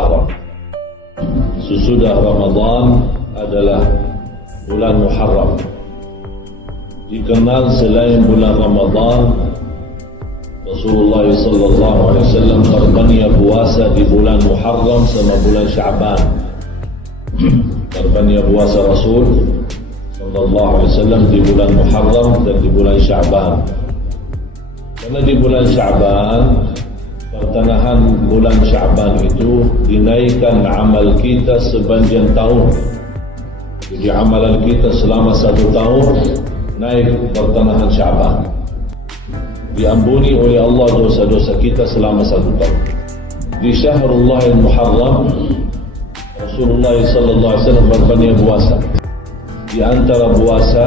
Muharram. Sesudah Ramadan adalah bulan Muharram. Dikenal selain bulan Ramadan, Rasulullah SAW berbanyak puasa di bulan Muharram sama bulan Sya'ban. Berbanyak puasa Rasul SAW di bulan Muharram dan di bulan Sya'ban. Karena di bulan Sya'ban, pertengahan bulan Sya'ban itu dinaikkan amal kita sepanjang tahun. Jadi amalan kita selama 1 tahun naik pertengahan Sya'ban. Diampuni oleh Allah dosa-dosa kita selama 1 tahun. Di Syahrullah al-Muharram, Rasulullah SAW berbanyak puasa. Di antara puasa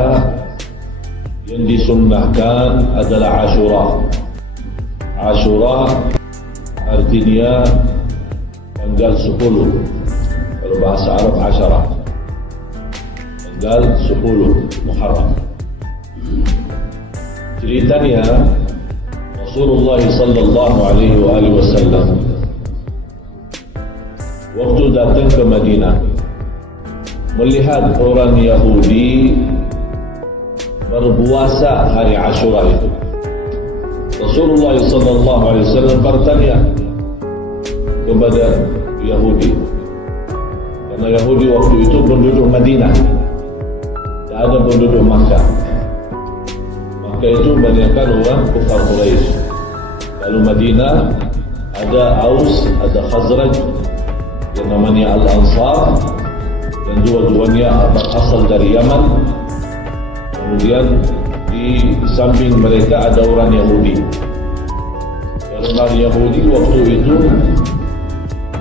yang disunnahkan adalah Ashura. Ashura artinya tanggal 10. Kalau bahasa Arab Ashara, tanggal 10 Muharram. Ceritanya Rasulullah sallallahu alaihi wasallam waktu datang ke Madinah melihat orang Yahudi berpuasa hari Ashura itu. Rasulullah sallallahu alaihi wasallam bertanya kepada Yahudi, karena Yahudi waktu itu penduduk Madinah, tidak ada penduduk Makkah. Makkah itu banyakkan orang kufar Quraisy. Kalau Madinah ada Aus, ada Khazraj yang namanya Al-Ansar, dan dua-duanya berasal dari Yaman. Kemudian di samping mereka ada orang Yahudi. Orang Yahudi waktu itu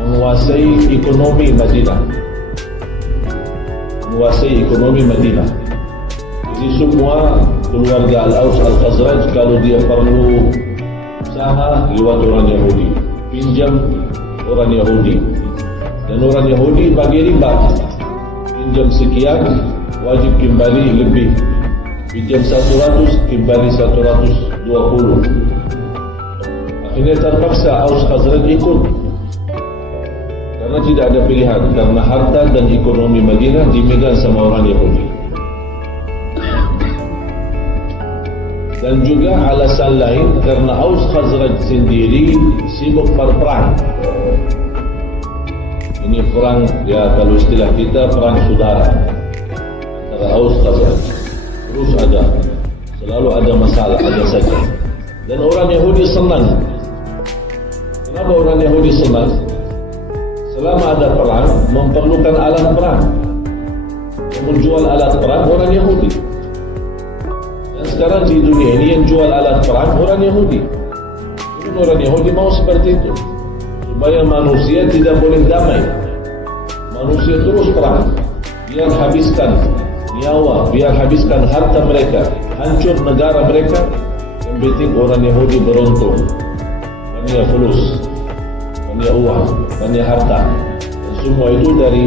menguasai ekonomi Madinah. Jadi semua keluarga Al-Aus, Al-Khazraj kalau dia perlu usaha lewat orang Yahudi, pinjam orang Yahudi, dan orang Yahudi bagi riba. Pinjam sekian wajib kembali lebih. Pinjam 100 kembali 120. Akhirnya terpaksa Aus Khazraj ikut, karena tidak ada pilihan, karena harta dan ekonomi Madinah dimegang sama orang Yahudi. Dan juga alasan lain karena Aus Khazraj sendiri sibuk berperang. Ini perang, ya kalau istilah kita perang saudara antara Aus Khazraj. Terus selalu ada masalah, ada saja. Dan orang Yahudi senang. Kenapa orang Yahudi senang? Selama ada perang, memerlukan alat perang. Yang menjual alat perang orang Yahudi. Dan sekarang di dunia ini yang jual alat perang orang Yahudi. Mungkin orang Yahudi mau seperti itu, supaya manusia tidak boleh damai. Manusia terus perang, biar habiskan nyawa, biar habiskan harta mereka, hancur negara mereka. Yang penting orang Yahudi beruntung, banyak fulus, banyak uang, banyak harta, dan semua itu dari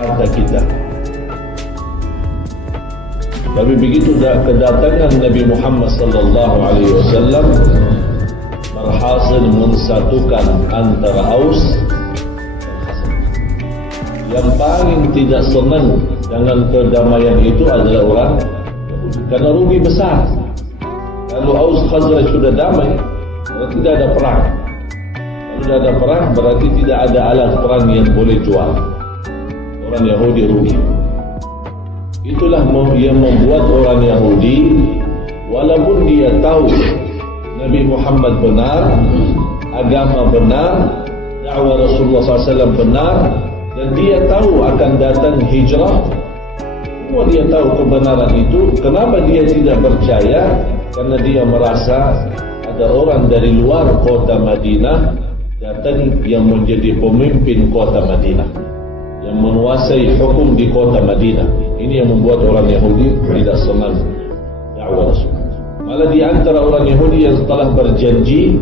harta kita. Tapi begitu kedatangan Nabi Muhammad sallallahu alaihi wasallam berhasil mensatukan antara Aus dan Khazraj. Yang paling tidak senang dengan perdamaian itu adalah orang Yahudi, karena rugi besar. Kalau Aus Khazraj sudah damai, berarti tidak ada perang. Kalau tidak ada perang, berarti tidak ada alat perang yang boleh jual. Orang Yahudi rugi. Itulah yang membuat orang Yahudi, walaupun dia tahu Nabi Muhammad benar, agama benar, dakwah Rasulullah SAW benar, dan dia tahu akan datang hijrah, semua dia tahu kebenaran itu. Kenapa dia tidak percaya? Karena dia merasa ada orang dari luar kota Madinah datang yang menjadi pemimpin kota Madinah, yang menguasai hukum di kota Madinah. Ini yang membuat orang Yahudi tidak senang dakwah Rasulullah. Malah di antara orang Yahudi yang telah berjanji,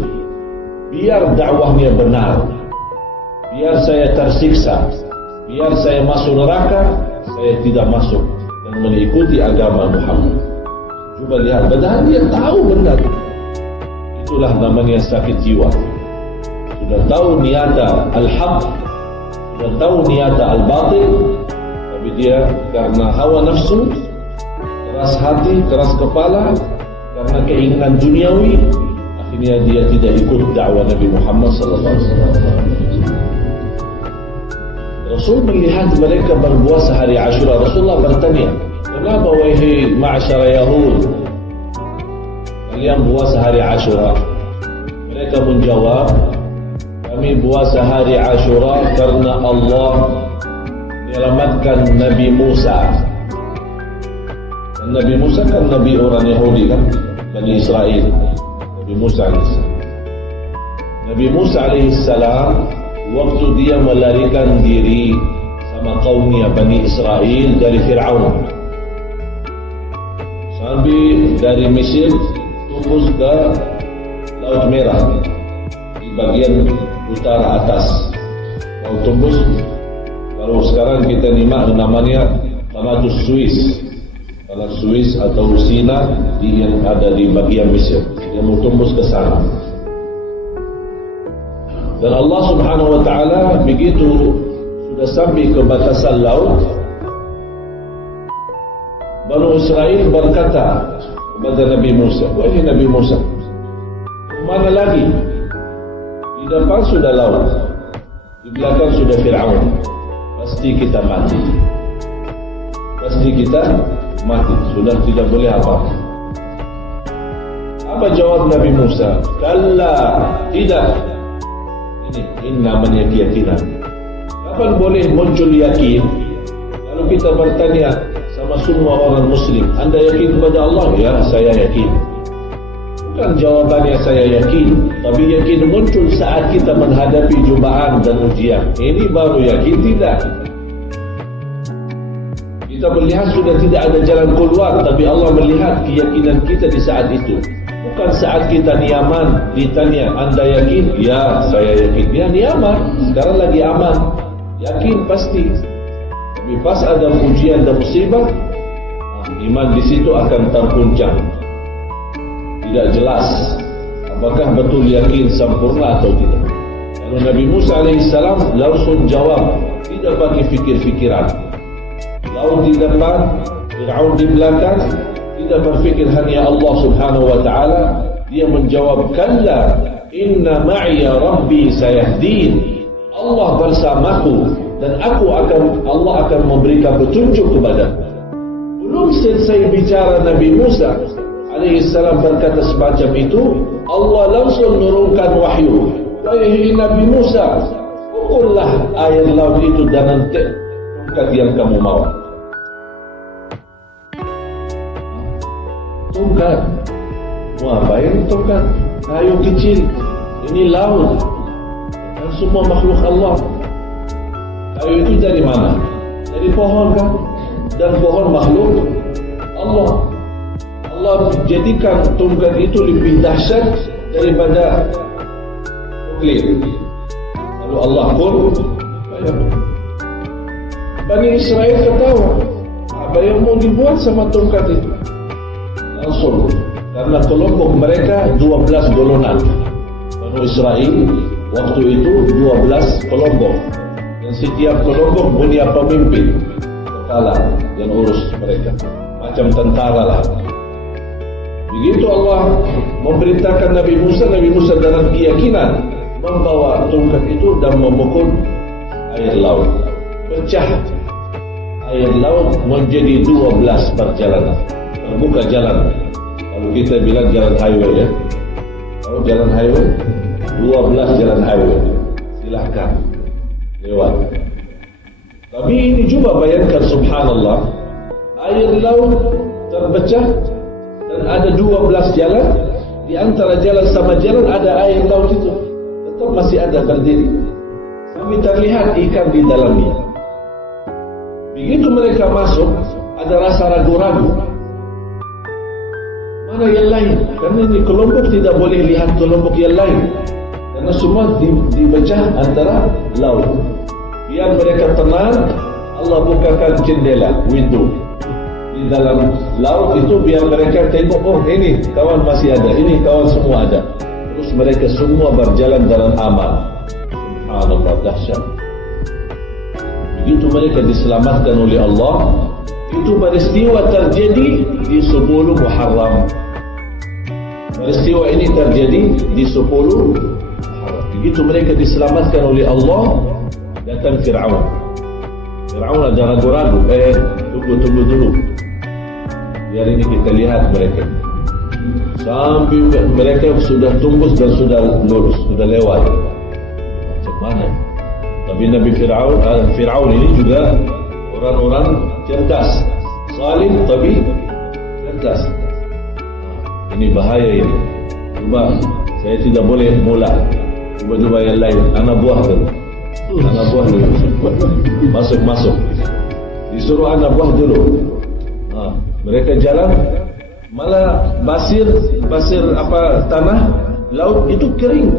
biar dakwahnya benar, biar saya tersiksa, biar saya masuk neraka, saya tidak masuk dan mengikuti agama Muhammad. Coba lihat, padahal dia tahu benar. Itulah namanya sakit jiwa. Sudah tahu niata al-haq, Dia tahu niat al-batil, tapi dia karena hawa nafsu, keras hati, keras kepala, karena keinginan duniawi, akhirnya dia tidak ikut dakwah Nabi Muhammad SAW. Rasul melihat mereka berpuasa hari Ashura. Rasulullah bertanya, kenapa wahai ma'asyara Yahud kalian puasa hari Ashura? Mereka menjawab, kami puasa hari Ashura karena Allah menyelamatkan Nabi Musa. Dan Nabi Musa kan Nabi orang Yahudi kan, Bani Israel. Nabi Musa alaihissalam. Nabi Musa alaihissalam waktu dia melarikan diri sama kaumnya Bani Israel dari Fir'aun, sampai dari Mesir tembus ke Laut Merah di bagian utara atas, mau tembus. Kalau sekarang kita nyimak namanya Qanatus Suez, Kanal Suez atau Sina yang ada di bagian Mesir, yang mau tembus ke sana. Dan Allah Subhanahu wa taala begitu sudah sampai ke batasan laut, Bani Israel berkata kepada Nabi Musa, wahai Nabi Musa, mana lagi? Di depan sudah laut, di belakang sudah Fir'aun. Pasti kita mati. Pasti kita mati. Sudah tidak boleh apa. Apa jawab Nabi Musa? Kalla, tidak. Ini namanya keyakinan. Kapan boleh muncul yakin? Kalau kita bertanya sama semua orang Muslim, anda yakin kepada Allah? Ya, saya yakin. Bukan jawabannya saya yakin, tapi yakin muncul saat kita menghadapi cubaan dan ujian. Ini baru yakin tidak. Kita melihat sudah tidak ada jalan keluar, tapi Allah melihat keyakinan kita di saat itu. Bukan saat kita nyaman ditanya, anda yakin? Ya, saya yakin. Ya, nyaman. Sekarang lagi aman. Yakin pasti. Tapi pas ada ujian dan musibah, iman di situ akan terguncang. Tidak jelas apakah betul yakin sempurna atau tidak. Lalu Nabi Musa alaihissalam langsung jawab, tidak pakai fikir-fikiran. Laut di depan, Fir'aun di belakang, tidak berfikir hanya Allah Subhanahu wa taala. Dia menjawab, kalla inna ma'iya rabbi sayahdin. Allah bersamaku dan Allah akan memberikan petunjuk kepada. Belum selesai bicara Nabi Musa alaihissalam berkata semacam itu, Allah langsung menurunkan wahyu. Wahai Nabi Musa, pukullah air laut itu dan nanti tongkat yang kamu mau. Tongkat? Mau apain tongkat? Kayu kecil. Ini laut. Dan semua makhluk Allah. Kayu itu dari mana? Dari pohon kan? Dan pohon makhluk Allah. Allah jadikan tongkat itu lebih dahsyat daripada nuklir. Lalu Allah pun Bani Israel ketawa, apa yang mau dibuat sama tongkat itu? Langsung, karena kelompok mereka 12 golongan. Bani Israel waktu itu 12 kelompok, dan setiap kelompok punya pemimpin kepala yang urus mereka, macam tentara lah. Begitu Allah memerintahkan Nabi Musa dalam keyakinan membawa tongkat itu dan memukul air laut. Pecah air laut menjadi 12 perjalanan. Terbuka jalan. Kalau kita bilang jalan highway ya. Kalau jalan highway, 12 jalan highway. Silahkan lewat. Tapi ini coba bayangkan, subhanallah, air laut terpecah dan ada 12 jalan. Di antara jalan sama jalan ada air laut itu, tetap masih ada berdiri. Sampai terlihat ikan di dalamnya. Begitu mereka masuk, ada rasa ragu-ragu. Mana yang lain? Karena ini kelompok tidak boleh lihat kelompok yang lain, karena semua dipecah antara laut. Biar mereka tenang, Allah bukakan jendela, window di dalam laut itu, biar mereka tengok, oh ini kawan masih ada, ini kawan semua ada. Terus mereka semua berjalan dalam aman. Subhanallah, dahsyat. mereka diselamatkan oleh Allah. Itu peristiwa terjadi di 10 Muharram. Peristiwa ini terjadi di 10 Muharram. Begitu mereka diselamatkan oleh Allah, datang Fir'aun. Fir'aun ada ragu-ragu, tunggu dulu. Biar ini kita lihat mereka. Sampai mereka sudah tunggu dan sudah lurus, sudah lewat. Macam mana? Tapi Nabi Fir'aun ini juga orang-orang cerdas, salim tapi cerdas. Ini bahaya ini. Cuba saya tidak boleh mula. Cuba yang lain. Anak buah dulu. Masuk. Disuruh anak buah dulu. Mereka jalan, malah basir tanah laut itu kering.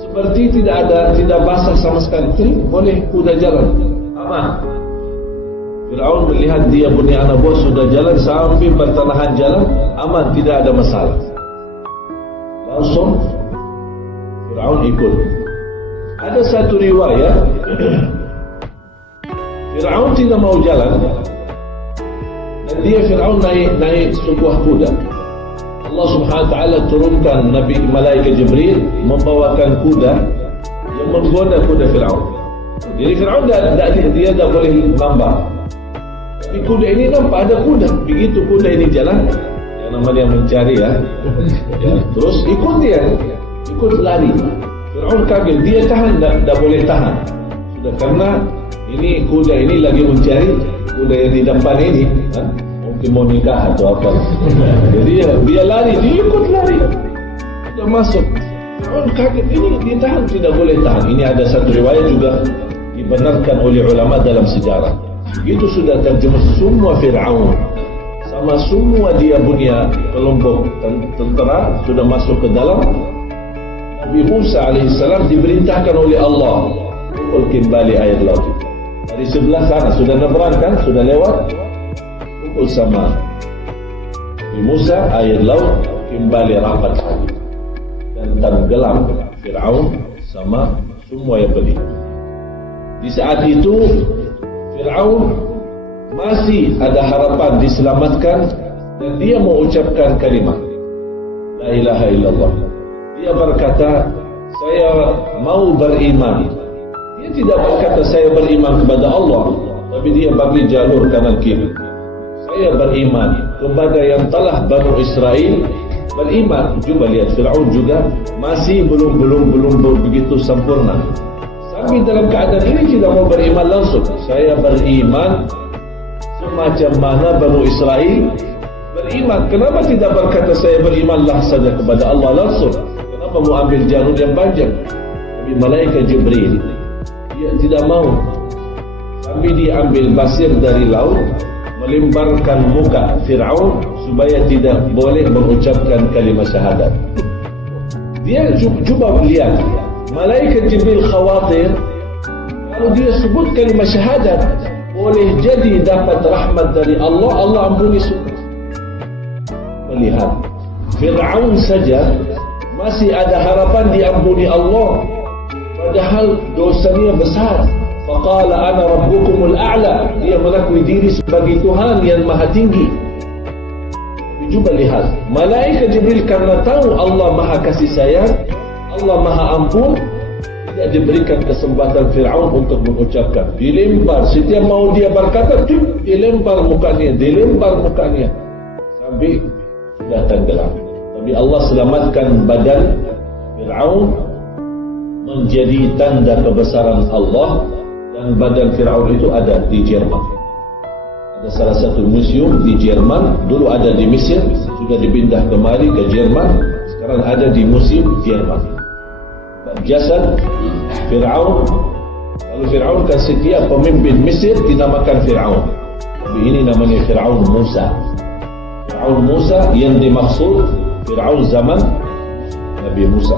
Seperti tidak basah sama sekali. Kering, boleh kuda jalan. Aman. Fir'aun melihat dia punya anak buah sudah jalan sampai pertengahan jalan, aman, tidak ada masalah. Langsung Fir'aun ikut. Ada satu riwayat Fir'aun tidak mau jalan, dan Fir'aun naik sebuah kuda. Allah Subhanahu wa taala turunkan malaikat Jibril membawakan kuda yang menggoda kuda Fir'aun. Jadi Fir'aun dia tak boleh lambat. Tapi kuda ini nampak ada kuda. Begitu kuda ini jalan, yang namanya mencari ya. Terus ikut lari. Fir'aun kaget, dia tahan, tak boleh tahan. Sudah karena ini kuda ini lagi mencari kuda yang di depan ini. Mungkin mau nikah atau apa. Jadi dia lari, dia ikut lari. Sudah masuk. Fir'aun kaget, ini ditahan, tidak boleh tahan. Ini ada satu riwayat juga dibenarkan oleh ulama dalam sejarah. Begitu sudah terjemah semua Fir'aun sama semua dia punya kelompok tentera sudah masuk ke dalam. Nabi Musa alaihissalam diperintahkan oleh Allah pukul kembali air laut. Dari sebelah sana sudah nyebrang kan, sudah lewat, pukul sama Nabi Musa, air laut kembali rapat lagi dan tenggelam Fir'aun sama semua yang berdiri. Di saat itu Fir'aun masih ada harapan diselamatkan dan dia mengucapkan kalimat La ilaha illallah. Dia berkata, saya mau beriman. Dia tidak berkata saya beriman kepada Allah, tapi dia bagi jalur kanan kiri. Saya beriman kepada yang telah Banu Israel beriman. Coba lihat, Fir'aun juga masih belum begitu sempurna. Tapi dalam keadaan ini tidak mau beriman langsung. Saya beriman semacam mana Banu Israel beriman. Kenapa tidak berkata saya berimanlah saja kepada Allah langsung? Kenapa mau ambil jalur yang panjang? Tapi malaikat Jibril dia tidak mau. Sampai dia ambil pasir dari laut, melemparkan muka Fir'aun supaya tidak boleh mengucapkan kalimat syahadat. Dia cuba lihat, malaikat Jibril khawatir kalau dia sebut kalimat syahadat boleh jadi dapat rahmat dari Allah, Allah ampuni semua. Melihat Fir'aun saja masih ada harapan diampuni Allah, padahal dosanya besar. Faqala ana rabbukumul a'la. Dia mengakui diri sebagai Tuhan yang maha tinggi. Cuba lihat, malaikat Jibril karena tahu Allah maha kasih sayang, Allah maha ampun, tidak diberikan kesempatan Fir'aun untuk mengucapkan. Dilempar, setiap mau dia berkata, dilempar mukanya sampai sudah tenggelam. Tapi Allah selamatkan badan Fir'aun menjadi tanda kebesaran Allah, dan badan Fir'aun itu ada di Jerman. Ada salah satu museum di Jerman, dulu ada di Mesir, sudah dipindah kemari ke Jerman, sekarang ada di museum Jerman. Jasad Fir'aun, kalau Fir'aun kan setiap pemimpin Mesir dinamakan Fir'aun, tapi ini namanya Fir'aun Musa. Fir'aun Musa yang dimaksud Fir'aun zaman Nabi Musa.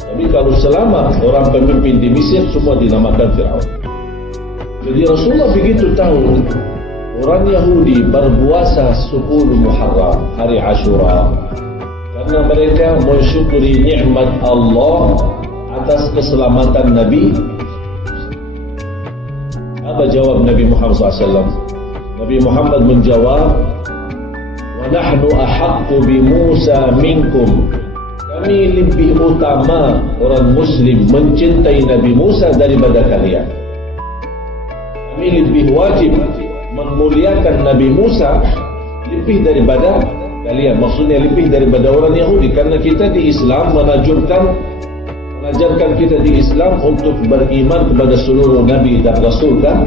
Tapi kalau selama orang pemimpin di Mesir semua dinamakan Fir'aun. Jadi Rasulullah begitu tahu orang Yahudi berpuasa 10 Muharram, hari Ashura, karena mereka mensyukuri nikmat Allah atas keselamatan Nabi. Apa jawab Nabi Muhammad SAW? Nabi Muhammad menjawab, wa nahnu ahaqqu bi Musa minkum. Kami lebih utama orang Muslim mencintai Nabi Musa daripada kalian. Kami lebih wajib memuliakan Nabi Musa lebih daripada kalian. Maksudnya lebih daripada orang Yahudi, karena kita di Islam mengajarkan kita di Islam untuk beriman kepada seluruh Nabi dan Rasul, kan?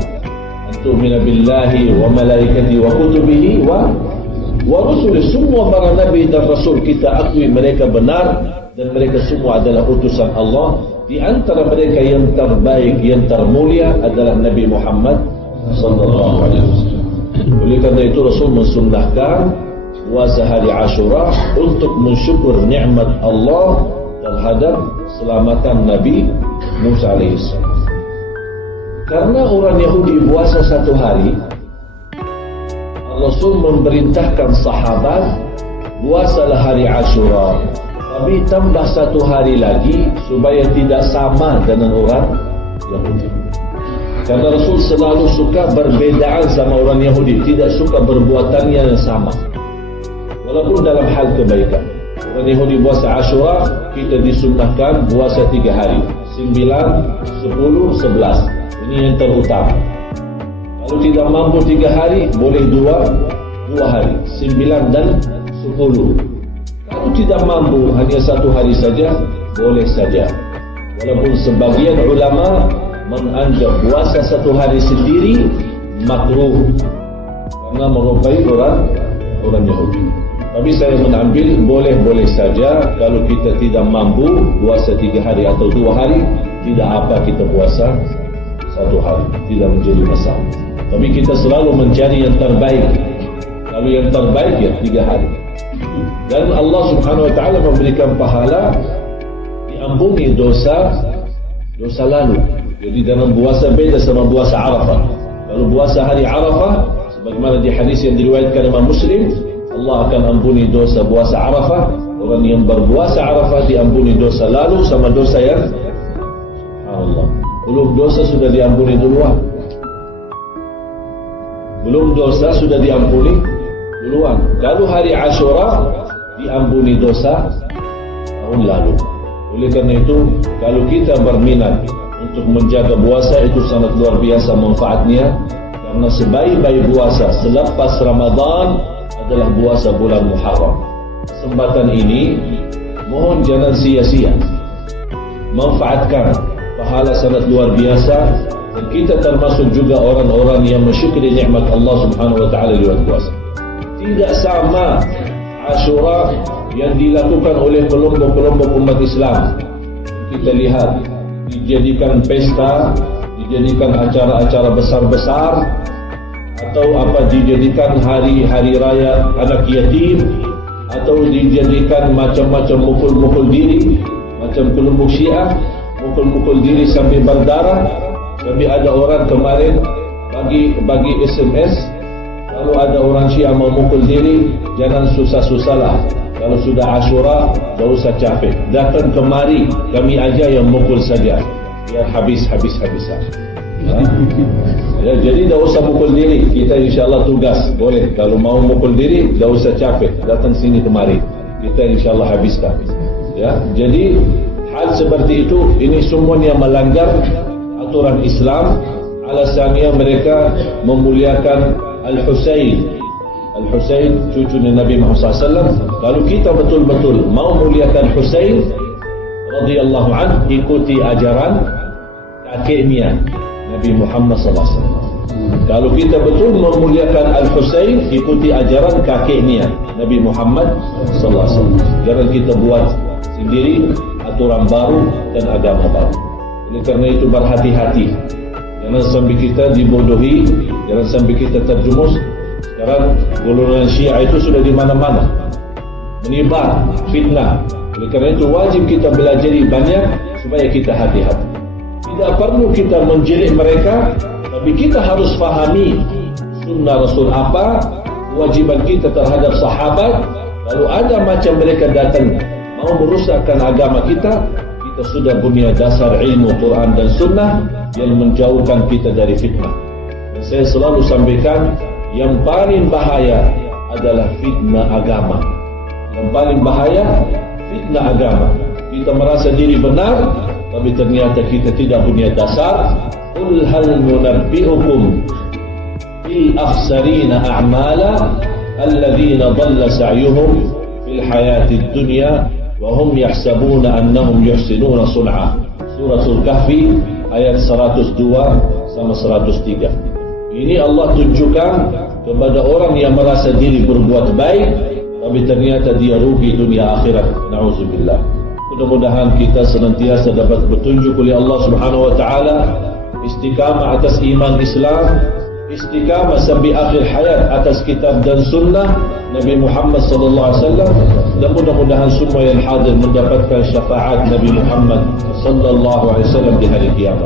Antumina billahi wa malaikati wa kutubihi wa rusulih. Semua para Nabi dan Rasul kita akui mereka benar dan mereka semua adalah utusan Allah. Di antara mereka yang terbaik, yang termulia adalah Nabi Muhammad sallallahu alaihi wasallam. Oleh kerana itu Rasul mensunnahkan puasa hari Ashura untuk mensyukur nikmat Allah terhadap selamatan Nabi Musa AS. Karena orang Yahudi puasa satu hari, Rasul memerintahkan sahabat puasalah hari Ashura, tapi tambah satu hari lagi supaya tidak sama dengan orang Yahudi. Karena Rasul selalu suka berbedaan sama orang Yahudi, tidak suka perbuatannya yang sama walaupun dalam hal kebaikan. Orang Yahudi puasa Ashura, kita disunnahkan puasa 3 hari, 9, 10, 11. Ini yang terutama. Kalau tidak mampu 3 hari, boleh 2 hari, 9 dan 10. Kalau tidak mampu hanya 1 hari saja, boleh saja. Walaupun sebagian ulama menganggap puasa 1 hari sendiri makruh karena merupai orang Yahudi. Tapi saya menambil boleh-boleh saja. Kalau kita tidak mampu puasa 3 hari atau 2 hari, tidak apa kita puasa 1 hari, tidak menjadi masalah. Tapi kita selalu mencari yang terbaik. Kalau yang terbaik ya 3 hari. Dan Allah Subhanahu Wa Taala memberikan pahala diampuni dosa lalu. Jadi dalam puasa beda sama puasa Arafah. Kalau puasa hari Arafah, sebagaimana di hadis yang diriwayatkan Imam Muslim, Allah akan ampuni dosa puasa Arafah. Orang yang berpuasa Arafah diampuni dosa lalu sama dosa yang Allah. Belum dosa sudah diampuni duluan. Belum dosa sudah diampuni duluan. Kalau hari Ashura diampuni dosa tahun lalu. Oleh karena itu, kalau kita berminat untuk menjaga puasa, itu sangat luar biasa manfaatnya. Karena sebaik-baik puasa selepas Ramadan adalah puasa bulan Muharram. Kesempatan ini mohon jangan sia-sia. Manfaatkan, pahala sangat luar biasa. Dan kita termasuk juga orang-orang yang mensyukuri nikmat Allah Subhanahu Wa Taala lewat puasa. Tidak sama Ashura yang dilakukan oleh kelompok-kelompok umat Islam. Kita lihat dijadikan pesta, dijadikan acara-acara besar-besar, atau dijadikan hari-hari raya anak yatim, atau dijadikan macam-macam mukul-mukul diri, macam kelompok Syiah mukul-mukul diri sampai berdarah. Tapi ada orang kemarin bagi SMS, kalau ada orang Syiah mau mukul diri, jangan susah-susahlah. Kalau sudah Ashura, tak usah capek. Datang kemari, kami aja yang mukul saja, biar habis-habisan. Ya, jadi tak usah mukul diri. Kita insyaAllah tugas, boleh. Kalau mau mukul diri, tak usah capek. Datang sini kemari, kita insyaAllah habiskan. Ya, jadi hal seperti itu, ini semuanya melanggar aturan Islam. Alasannya mereka memuliakan Al-Husain. Al-Husain cucunya Nabi Muhammad SAW. Kalau kita betul-betul mau muliakan Husain radhiyallahu anhu, ikuti ajaran kakeknya Nabi Muhammad SAW. Kalau kita betul memuliakan Al-Husain, ikuti ajaran kakeknya Nabi Muhammad SAW. Jangan kita buat sendiri aturan baru dan agama baru. Oleh kerana itu berhati-hati, jangan sampai kita dibodohi, jangan sampai kita terjumus. Sekarang golongan Syiah itu sudah di mana-mana, menyebar fitnah. Oleh kerana itu wajib kita belajar banyak supaya kita hati-hati. Tidak perlu kita menjelik mereka, tapi kita harus fahami sunnah Rasul apa, kewajiban kita terhadap sahabat. Kalau ada macam mereka datang mau merusakkan agama kita kita sudah punya dasar ilmu Quran dan Sunnah yang menjauhkan kita dari fitnah. Dan saya selalu sampaikan, yang paling bahaya adalah fitnah agama. Yang paling bahaya fitnah agama. Kita merasa diri benar, tapi ternyata kita tidak punya dasar. Qul hal nunabbi'ukum bil akhsarina a'mala alladhina dhalla sa'yuhum fil hayatid dunya wa hum yahsabuna annahum yuhsinuna sun'a. Suratul Kahfi ayat 102 sama 103. Ini Allah tunjukkan kepada orang yang merasa diri berbuat baik, tapi ternyata dia rugi dunia akhirat. Na'udzubillah. Mudah-mudahan kita senantiasa dapat petunjuk oleh Allah Subhanahu wa taala, istiqamah atas iman Islam, istiqamah sampai akhir hayat atas kitab dan sunnah Nabi Muhammad sallallahu alaihi wasallam, dan mudah-mudahan semua yang hadir mendapatkan syafaat Nabi Muhammad sallallahu alaihi wasallam di hari kiamat.